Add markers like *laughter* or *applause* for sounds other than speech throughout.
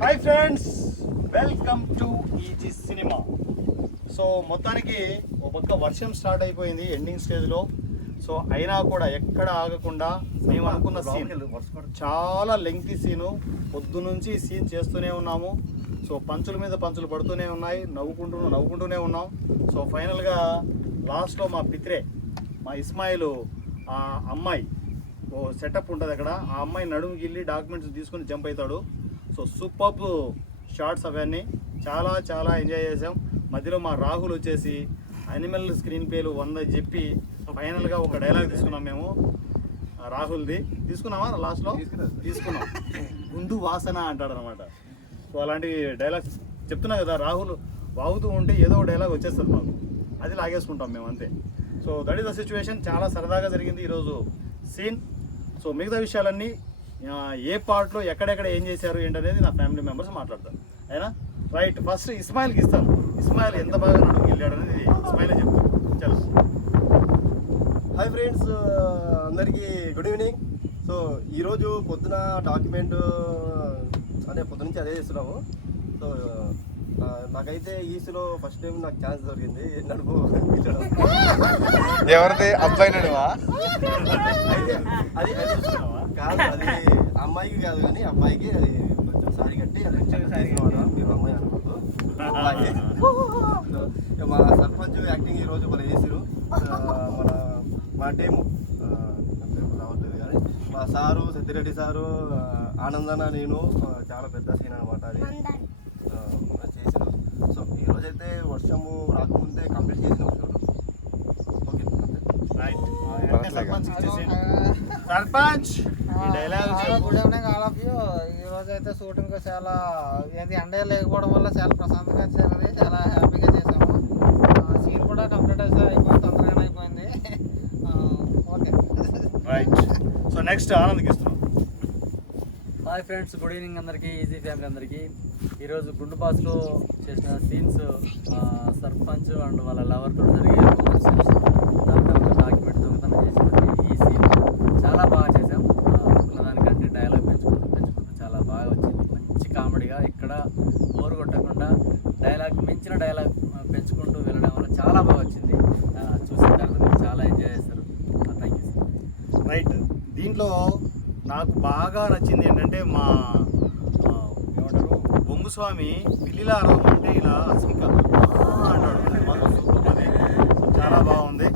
Hi friends welcome to easy cinema so మొత్తానికి ఒక పక్క వర్షం స్టార్ట్ అయిపోయింది ఎండింగ్ స్టేజ్లో సో అయినా కూడా ఎక్కడ ఆగకుండా మేము అనుకున్న సీన్ చాలా లెంగ్తీ సీను పొద్దు నుంచి సీన్ చేస్తూనే ఉన్నాము. సో పంచుల మీద పంచులు పడుతూనే ఉన్నాయి. నవ్వుకుంటూ నవ్వుకుంటూనే ఉన్నాం. సో ఫైనల్గా లాస్ట్లో మా పిత్రే మా ఇస్మాయిల్ ఆ అమ్మాయి ఓ సెటప్ ఉంటుంది అక్కడ. ఆ అమ్మాయి నడుముకి వెళ్ళి డాక్యుమెంట్స్ తీసుకుని జంప్ అవుతాడు. సో సూపర్ షార్ట్స్ అవన్నీ చాలా చాలా ఎంజాయ్ చేసాం మధ్యలో మా రాహుల్ వచ్చేసి అనిమల్ స్క్రీన్ పేలు వంద చెప్పి ఫైనల్గా ఒక డైలాగ్ తీసుకున్నాం మేము రాహుల్ది. తీసుకున్నామా లాస్ట్లో? తీసుకున్నాం. ముందు వాసన అంటాడు అనమాట సో అలాంటి డైలాగ్స్ చెప్తున్నా కదా రాహుల్ వాగుతూ ఉంటే ఏదో ఒక డైలాగ్ వచ్చేస్తుంది మాకు. అది లాగేసుకుంటాం మేము అంతే. So that is the situation. చాలా సరదాగా జరిగింది ఈరోజు సీన్. సో మిగతా విషయాలన్నీ ఏ పార్ట్లో ఎక్కడెక్కడ ఏం చేశారు ఏంటనేది నా ఫ్యామిలీ మెంబర్స్ మాట్లాడతారు. అయినా? రైట్ ఫస్ట్ ఇస్మాయిల్కి ఇస్తాను. ఇస్మాయిల్ ఎంత బాగా నడుము వెళ్ళాడు అనేది ఇస్మాయిలే చెప్తాను చలో. హాయ్ ఫ్రెండ్స్ అందరికీ గుడ్ ఈవినింగ్ సో ఈరోజు పొద్దున డాక్యుమెంట్ అంటే పొద్దు నుంచి అదే చేస్తున్నాము. సో నాకైతే ఈస్లో ఫస్ట్ టైం నాకు ఛాన్స్ దొరికింది. నడుపు. ఎవరిది? అబ్బాయి నడువా అది అది. కాదు అది అమ్మాయికి కాదు కానీ అబ్బాయికి అది కొంచెం సారీ కట్టి. మీరు అమ్మాయి అనుకోవద్దు. మా సర్పంచ్ యాక్టింగ్ ఈ రోజు మన చేసిరు మన మా టీము. రావట్లేదు కానీ మా సారు సత్యరెడ్డి సారు ఆనందన నేను చాలా పెద్ద సీన్ అనమాట అది. ఆ, చేసిరు సో ఈ రోజైతే వర్షము రాకముందే కంప్లీట్ చేసిన okay right sarpanch. Sarpanch! All of you ఈ రోజు అయితే షూటింగ్ చాలా ఏది ఎండ లేకపోవడం వల్ల చాలా ప్రశాంతంగా జరిగింది చాలా హ్యాపీగా చేసాము సీన్ కూడా కంప్లీట్ అయిపోయింది తొందరగానే అయిపోయింది. ఓకే. రైట్ సో నెక్స్ట్ ఆనంద్కి ఇస్తున్నాం. హాయ్ ఫ్రెండ్స్ గుడ్ ఈవినింగ్ అందరికీ ఈజీ ఫ్యామిలీ అందరికీ. ఈరోజు గుండు బాస్లో చేసిన సీన్స్ సర్పంచ్ అండ్ వాళ్ళ లవర్తో జరిగే romance scenes. దాని తర్వాత డాక్యుమెంట్ దొంగతనం చేసిన ఈ సీన్ చాలా బాగా చేసాం ఆ, అనుకున్న దానికంటే డైలాగ్ పెంచుకుంటూ పెంచుకుంటూ చాలా బాగా వచ్చింది మంచి కామెడీగా ఎక్కడ బోర్ కొట్టకుండా డైలాగ్ మించిన డైలాగ్ పెంచుకుంటూ వెళ్ళడం వల్ల చాలా బాగా వచ్చింది ఆ, చూసిన తర్వాత మీరు చాలా ఎంజాయ్ చేస్తారు థ్యాంక్ యూ సార్ రైట్ దీంట్లో నాకు బాగా నచ్చింది ఏంటంటే మా ఏమంటారు? బొంగుస్వామి పిల్లిలా అరవమంటే ఇలా మాకు అది. సో చాలా బాగుంది.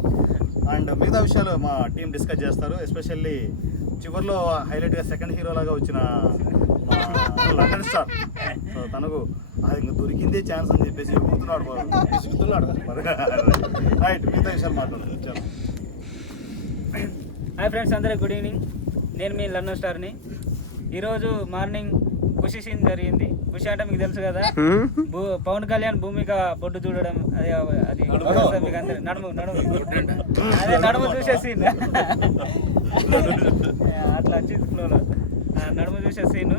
అండ్ మిగతా విషయాలు మా టీం డిస్కస్ చేస్తారు. ఎస్పెషల్లీ చివరిలో హైలైట్గా సెకండ్ హీరో లాగా వచ్చిన లండన్ స్టార్. సో తనకు అది ఇంకా దొరికిందే ఛాన్స్ అని చెప్పేసి విసుగుతున్నాడు *laughs* రైట్ *laughs* మిగతా విషయాలు మాట్లాడదు. చలో హాయ్ ఫ్రెండ్స్ అందరికి గుడ్ ఈవినింగ్ నేను మీ లండన్ స్టార్ని. ఈరోజు మార్నింగ్ ఖుషి సీన్ జరిగింది. ఖుషి అంటే మీకు తెలుసు కదా. భూ పవన్ కళ్యాణ్ భూమిక బొడ్డు చూడడం అది అది మీకు అందరి నడుము నడుము. అదే నడుము చూసే సీన్. అట్లా వచ్చింది ఫ్లోలో నడుము చూసే సీన్.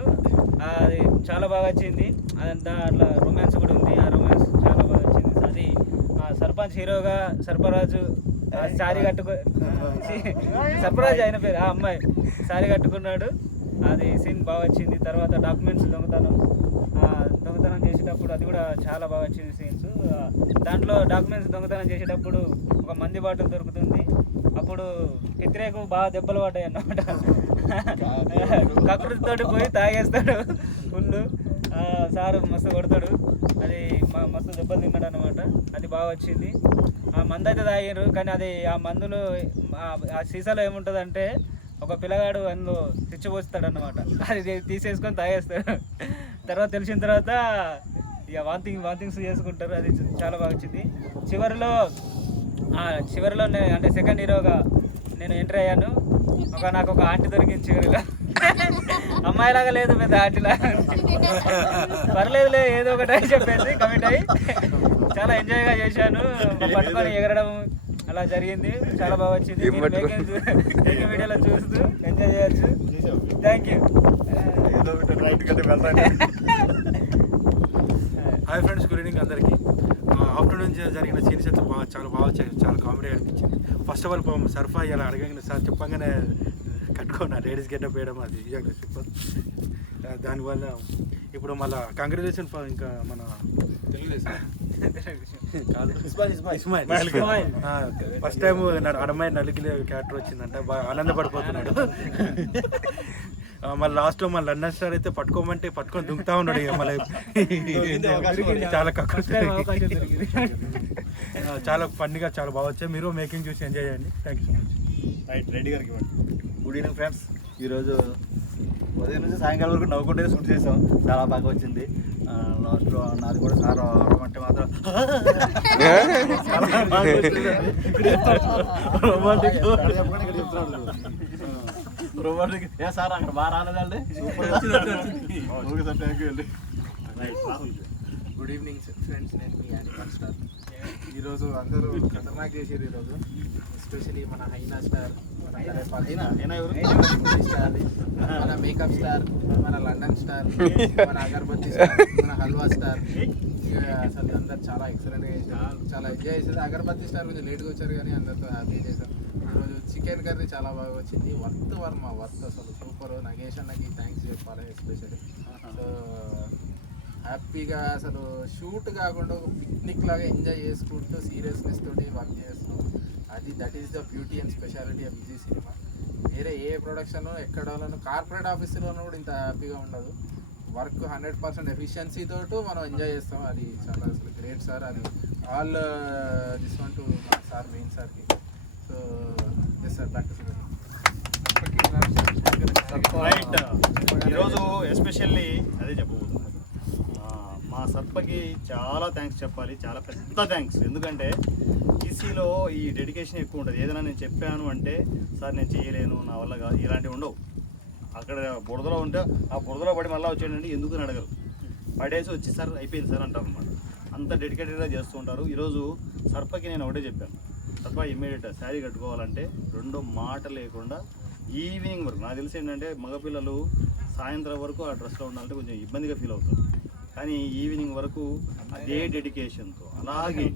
అది చాలా బాగా వచ్చింది. అదంతా అట్లా రొమాన్స్ కూడా ఉంది. ఆ రొమాన్స్ చాలా బాగా వచ్చింది. అది ఆ సర్పంచ్ హీరోగా సర్పరాజు సారీ కట్టుకో *laughs* సర్పరాజు అయిన పేరు ఆ అమ్మాయి. సారీ కట్టుకున్నాడు. అది సీన్ బాగా వచ్చింది. తర్వాత డాక్యుమెంట్స్ దొంగతనం. ఆ దొంగతనం చేసేటప్పుడు అది కూడా చాలా బాగా వచ్చింది సీన్స్. దాంట్లో డాక్యుమెంట్స్ దొంగతనం చేసేటప్పుడు ఒక మంది బాటిల్ దొరుకుతుంది. అప్పుడు పిత్రేకు బాగా దెబ్బలు పడ్డాయి అన్నమాట. కకృతితోటి పోయి తాగేస్తాడు ఫుల్ సారు మస్తు కొడతాడు. అది మస్తు దెబ్బలు తిన్నాడు అనమాట అది బాగా వచ్చింది. ఆ మందు అయితే తాగారు కానీ అది ఆ మందులు ఆ- సీసాలో ఏముంటుంది అంటే ఒక పిల్లగాడు అందులో తెచ్చిపోస్తాడు అనమాట అది తీసేసుకొని తాగేస్తాడు. తర్వాత తెలిసిన తర్వాత ఇక వాంతింగ్ వాంతింగ్స్ చేసుకుంటారు. అది చాలా బాగా వచ్చింది. చివరిలో చివరిలో అంటే సెకండ్ హీరోగా నేను ఎంటర్ అయ్యాను. ఒక నాకు ఒక ఆంటీ దొరికింది చివరిలో. అమ్మాయిలాగా లేదు పెద్ద ఆంటీలా. పర్లేదులే ఏదో ఒకటి అని చెప్పేసి కమిట్ అయ్యి చాలా ఎంజాయ్గా చేశాను. మా పట్టుకొని ఎగరడం అలా జరిగింది. చాలా బాగా వచ్చింది. వీడియోలో చూస్తూ ఎంజాయ్ చేయొచ్చు. Thank you hi friends good evening అందరికీ. ఆఫ్టర్నూన్ జరిగిన సీన్స్ అయితే బాగా చాలా బాగా చాలా కామెడీ అనిపించింది. ఫస్ట్ ఆఫ్ ఆల్ సర్ఫా ఇలా అడగగానే సార్ చెప్పగానే కట్టుకున్నా లేడీస్ గెటప్ వేయడం అది నిజంగా సూపర్ దానివల్ల ఇప్పుడు మళ్ళా కంగ్రాచులేషన్ ఇంకా మన ఫస్ట్ టైం అడమాయి నలిగిలే క్యారెక్టర్ వచ్చిందంట. బాగా ఆనందపడిపోతున్నాడు. మళ్ళీ లాస్ట్లో మళ్ళీ లండన్ స్టార్ అయితే పట్టుకోమంటే పట్టుకొని దుంకుతా ఉన్నాడు ఇక మళ్ళీ. చాలా ఆ, చాలా ఫన్నీగా చాలా బాగా వచ్చాయి. మీరు మేకింగ్ చూసి ఎంజాయ్ చేయండి. Thank you so much right Reddy గారికి గుడ్ ఈవినింగ్ ఫ్రెండ్స్ ఈరోజు ఉదయం నుంచి సాయంకాలం వరకు నవ్వుకుంటే షూట్ చేసాం. చాలా బాగా వచ్చింది. లాస్ట్లో నాది కూడా సార్ అంటే మాత్రం. రొమాంటిక్. రొమాంటిక్. ఏ సార్ అక్కడ బాగా రాలేదండి? Super. Okay sir thank you అండి. గుడ్ ఈవినింగ్ ఫ్రెండ్స్ నేను మీ యానిమల్ స్టార్. ఈరోజు అందరూ ఖతర్నాక్ చేసారు ఈరోజు. ఎస్పెషలీ మన హైనా స్టార్ మన స్టార్. మన మేకప్ స్టార్ మన లండన్ స్టార్ మన అగరబత్తి స్టార్ మన హల్వా స్టార్ అసలు అందరు చాలా ఎక్సలెంట్గా చేశారు. చాలా ఎంజాయ్ చేశారు. అగరబత్తి స్టార్ కొంచెం లేట్గా వచ్చారు కానీ అందరితో హ్యాపీ చేశారు. ఈరోజు చికెన్ కర్రీ చాలా బాగా వచ్చింది. వర్త్ వర్మ వర్త్ అసలు. సూపర్ నగేష్ అన్నకి థ్యాంక్స్ చెప్పాలి ఎస్పెషల్లీ సో హ్యాపీగా అసలు షూట్ కాకుండా ఒక పిక్నిక్ లాగా ఎంజాయ్ చేసుకుంటూ సీరియస్నెస్ తోటి వర్క్ చేస్తున్నాం అది that is the beauty and speciality of Vijay cinema వేరే ఏ ప్రొడక్షన్ ఎక్కడోనూ కార్పొరేట్ ఆఫీసులోనూ కూడా ఇంత హ్యాపీగా ఉండదు. వర్క్ హండ్రెడ్ పర్సెంట్ ఎఫిషియన్సీ తోటి మనం ఎంజాయ్ చేస్తాం. అది చాలా అసలు గ్రేట్ సార్ అది all this one two sir main సార్కి సో ఎస్ సార్ రైట్ ఈరోజు ఎస్పెషల్లీ అదే చెప్పబోతున్నాను ఆ, మా సర్పకి చాలా థ్యాంక్స్ చెప్పాలి చాలా పెద్ద థ్యాంక్స్ ఎందుకంటే ఈసీలో ఈ డెడికేషన్ ఎక్కువ ఉంటుంది. ఏదైనా నేను చెప్పాను అంటే సార్ నేను చేయలేను నా వల్ల కాదు ఇలాంటివి ఉండవు. అక్కడ బురదలో ఉంటే ఆ బురదలో పడి మళ్ళీ వచ్చేయండి ఎందుకు అని అడగరు. పడేసి వచ్చి సార్ అయిపోయింది సార్ అంటారు అనమాట అంత డెడికేటెడ్గా చేస్తూ ఉంటారు. ఈరోజు సర్పకి నేను ఒకటే చెప్పాను. సర్ప ఇమ్మీడియట్గా శారీ కట్టుకోవాలంటే రెండు మాట లేకుండా ఈవినింగ్ వరకు నాకు తెలిసి ఏంటంటే మగపిల్లలు సాయంత్రం వరకు ఆ డ్రెస్లో ఉండాలంటే కొంచెం ఇబ్బందిగా ఫీల్ అవుతారు. కానీ ఈవినింగ్ వరకు అదే డెడికేషన్తో. అలాగే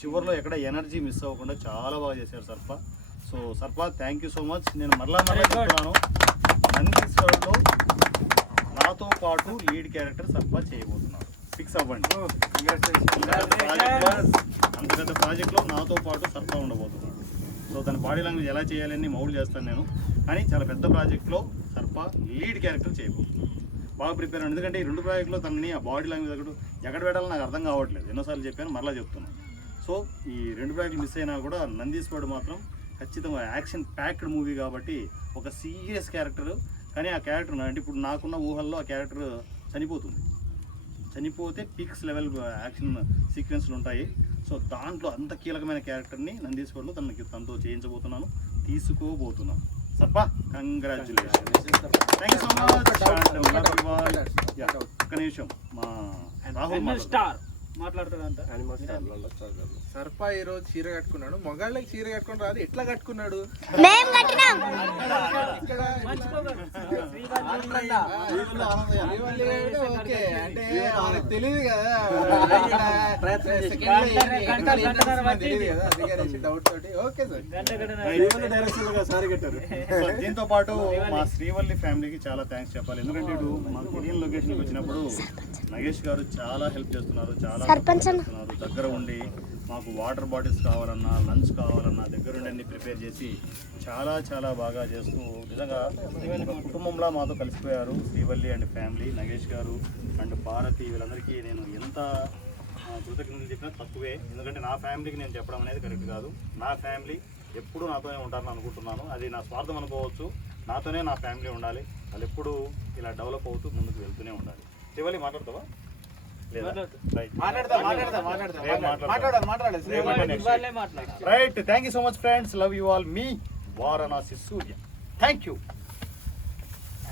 చివరిలో ఎక్కడ ఎనర్జీ మిస్ అవ్వకుండా చాలా బాగా చేశారు సర్ప. సో సర్ప థ్యాంక్ యూ సో మచ్ నేను మరలా మరలా చెప్తున్నాను. నందీశ్వరంలో నాతో పాటు లీడ్ క్యారెక్టర్ సర్ప చేయబోతున్నాడు ఫిక్స్ అవ్వండి. ప్రాజెక్ట్లో అంత పెద్ద ప్రాజెక్ట్లో నాతో పాటు సర్ప ఉండబోతున్నాడు సో తన బాడీ లాంగ్వేజ్ ఎలా చేయాలని మౌల్డ్ చేస్తాను నేను. కానీ చాలా పెద్ద ప్రాజెక్ట్లో సర్ప లీడ్ క్యారెక్టర్ చేయబోతున్నాడు బాగా ప్రిపేర్ అయ్యాను. ఎందుకంటే ఈ రెండు ప్రాజెక్టులో తనని ఆ బాడీ లాంగ్వేజ్ ఒకటి ఎక్కడ పెట్టాలో నాకు అర్థం కావట్లేదు. ఎన్నోసార్లు చెప్పాను మరలా చెప్తున్నాను. సో ఈ రెండు ప్రాజెక్టులు మిస్ అయినా కూడా నందీశ్వరుడు మాత్రం ఖచ్చితంగా యాక్షన్ ప్యాక్డ్ మూవీ కాబట్టి ఒక సీరియస్ క్యారెక్టర్. కానీ ఆ క్యారెక్టర్ అంటే ఇప్పుడు నాకున్న ఊహల్లో ఆ క్యారెక్టర్ చనిపోతుంది. చనిపోతే పీక్స్ లెవెల్ యాక్షన్ సీక్వెన్స్లు ఉంటాయి. సో దాంట్లో అంత కీలకమైన క్యారెక్టర్ని నందీశ్వర్లో తనకి తనతో చేయించబోతున్నాను తీసుకోబోతున్నాను. సప్ప congratulation thank you so much ఒక్క నిమిషం. మా రాహుల్. స్టార్ మాట్లాడుతాడంట గారు సర్ప ఈరోజు చీర కట్టుకున్నాడు. మగాళ్ళకి చీర కట్టుకుని రాదు. ఎట్లా కట్టుకున్నాడు? తెలియదు కదా. *laughs* దీంతో పాటు మా శ్రీవల్లి ఫ్యామిలీకి చాలా థ్యాంక్స్ చెప్పాలి. ఎందుకంటే ఇటు మాకు తెలియని లొకేషన్కి వచ్చినప్పుడు నగేష్ గారు చాలా హెల్ప్ చేస్తున్నారు. చాలా సర్పంచ్ దగ్గర ఉండి మాకు వాటర్ బాటిల్స్ కావాలన్నా లంచ్ కావాలన్నా దగ్గర ఉండి అన్ని ప్రిపేర్ చేసి చాలా చాలా బాగా చేస్తూ నిజంగా ఒక కుటుంబంలా మాతో కలిసిపోయారు శ్రీవల్లి అండ్ ఫ్యామిలీ నగేష్ గారు అండ్ భారతి వీళ్ళందరికీ నేను ఎంత కృతజ్ఞతలు చెప్పినా తక్కువే. ఎందుకంటే నా ఫ్యామిలీకి నేను చెప్పడం అనేది కరెక్ట్ కాదు. నా ఫ్యామిలీ ఎప్పుడూ నాతోనే ఉంటారని అనుకుంటున్నాను. అది నా స్వార్థం అనుకోవచ్చు. నాతోనే నా ఫ్యామిలీ ఉండాలి. వాళ్ళు ఎప్పుడూ ఇలా డెవలప్ అవుతూ ముందుకు వెళ్తూనే ఉండాలి. శ్రీవల్లి మాట్లాడతావా? Right thank you so much friends love you all me Varanasi Surya. Thank you